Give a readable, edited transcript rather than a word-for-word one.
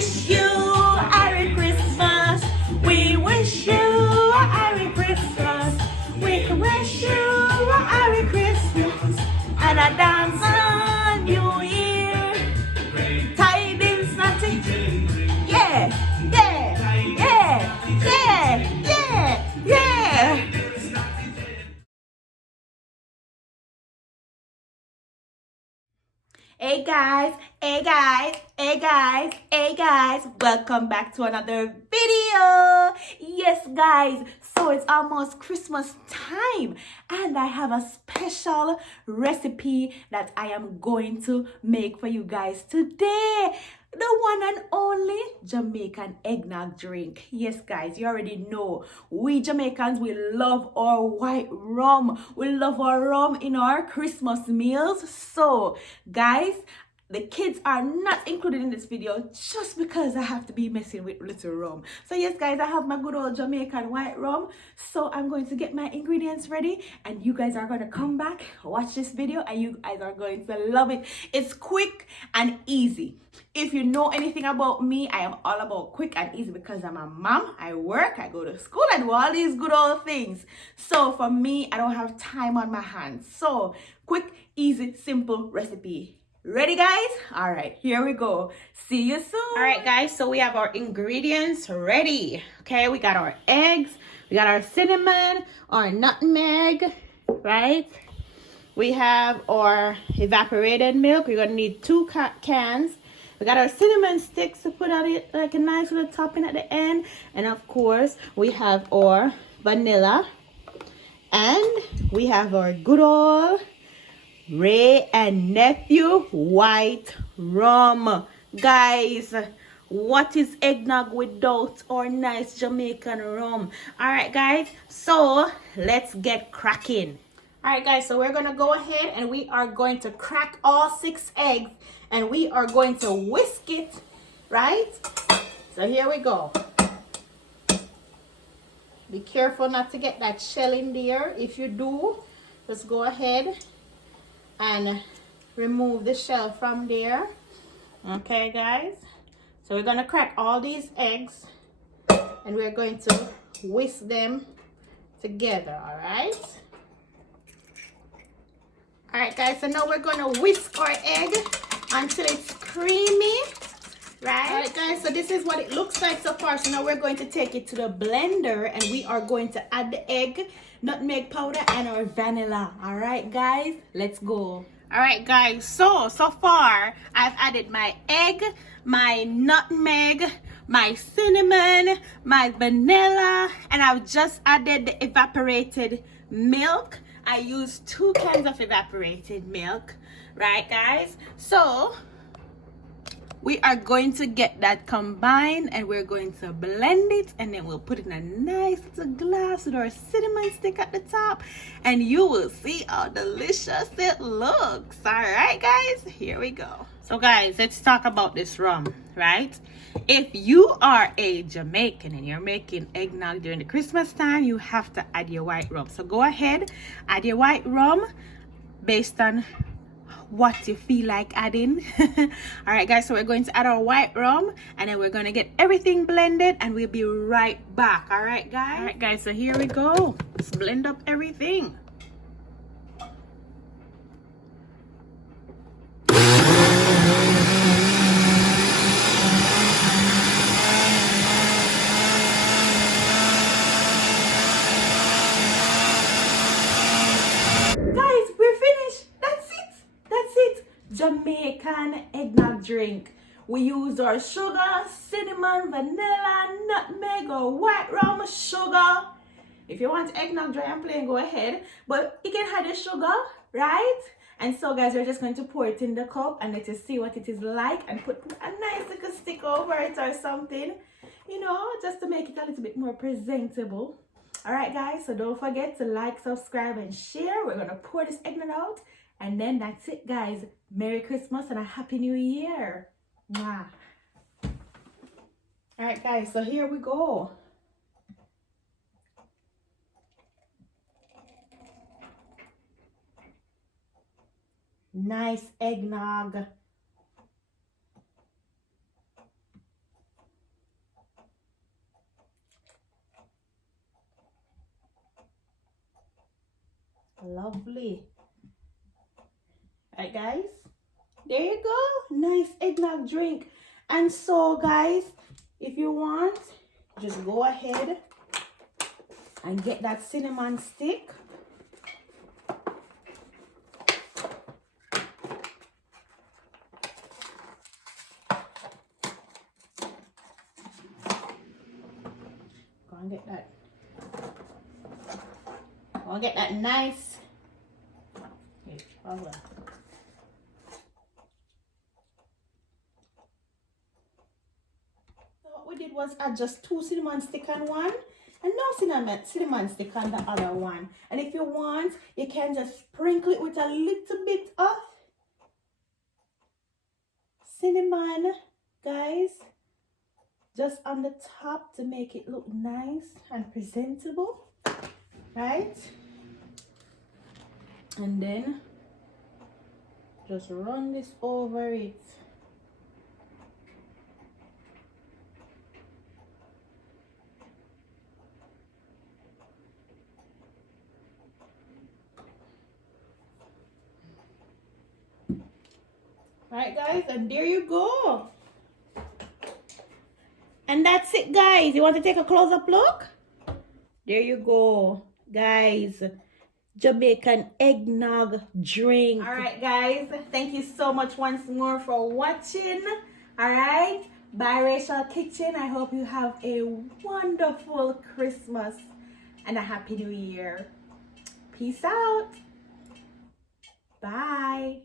wish you a Merry Christmas. We wish you a Merry Christmas. We wish you a Merry Christmas and a dance on New Year. Tidings nothing. Yeah, yeah, yeah, yeah, yeah, yeah. Hey guys, hey guys, hey guys, hey guys, welcome back to another video. Yes guys, so it's almost Christmas time and I have a special recipe that I am going to make for you guys today. The one and only Jamaican eggnog drink. Yes guys, you already know we Jamaicans, we love our white rum. We love our rum in our Christmas meals. So guys, the kids are not included in this video just because I have to be messing with little rum. So yes guys, I have my good old Jamaican white rum. So I'm going to get my ingredients ready and you guys are going to come back, watch this video and you guys are going to love it. It's quick and easy. If you know anything about me, I am all about quick and easy because I'm a mom, I work, I go to school, I do all these good old things. So for me, I don't have time on my hands. So quick, easy, simple recipe. Ready guys? All right, here we go. See you soon. All right guys, so we have our ingredients ready. Okay, we got our eggs, we got our cinnamon, our nutmeg, right? We have our evaporated milk. We're gonna need 2 cans. We got our cinnamon sticks to put on it like a nice little topping at the end. And of course, we have our vanilla. And we have our good old Ray and Nephew white rum. Guys, what is eggnog without our nice Jamaican rum? All right, guys, so let's get cracking. All right, guys, so we're going to go ahead and we are going to crack all 6 eggs and we are going to whisk it, right? So here we go. Be careful not to get that shell in there. If you do, just go ahead and remove the shell from there. Okay, guys. So we're going to crack all these eggs and we're going to whisk them together, all right? All right, guys, so now we're going to whisk our egg until it's creamy, right? All right, guys, so this is what it looks like so far. So now we're going to take it to the blender and we are going to add the egg, nutmeg powder, and our vanilla. All right, guys, let's go. All right, guys, so far I've added my egg, my nutmeg, my cinnamon, my vanilla, and I've just added the evaporated milk. I used 2 cans of evaporated milk, right guys? So we are going to get that combined and we're going to blend it and then we'll put it in a nice little glass with our cinnamon stick at the top and you will see how delicious it looks. All right guys, here we go. So guys, let's talk about this rum, right? If you are a Jamaican and you're making eggnog during the Christmas time, you have to add your white rum. So go ahead, add your white rum based on what you feel like adding. All right guys, so we're going to add our white rum and then we're going to get everything blended and we'll be right back. All right guys, so here we go. Let's blend up everything. Jamaican eggnog drink. We use our sugar, cinnamon, vanilla, nutmeg, or white rum, sugar. If you want eggnog dry and plain, go ahead. But you can add the sugar, right? And so guys, we're just going to pour it in the cup and let you see what it is like and put a nice little stick over it or something, you know, just to make it a little bit more presentable. All right guys, so don't forget to like, subscribe, and share. We're gonna pour this eggnog out. And then that's it, guys. Merry Christmas and a Happy New Year. Mwah. All right, guys, so here we go. Nice eggnog. Lovely. Alright guys, there you go. Nice eggnog drink. And so guys, if you want, just go ahead and get that cinnamon stick. Go and get that. Go and get that nice. So what we did was add just 2 cinnamon stick on one, and no cinnamon stick on the other one. And if you want, you can just sprinkle it with a little bit of cinnamon, guys, just on the top to make it look nice and presentable, right? And then just run this over it. Alright guys, and there you go. And that's it guys. You want to take a close-up look? There you go, guys. Jamaican eggnog drink. Alright guys, thank you so much once more for watching. Alright, Biracial Kitchen. I hope you have a wonderful Christmas and a happy new year. Peace out. Bye.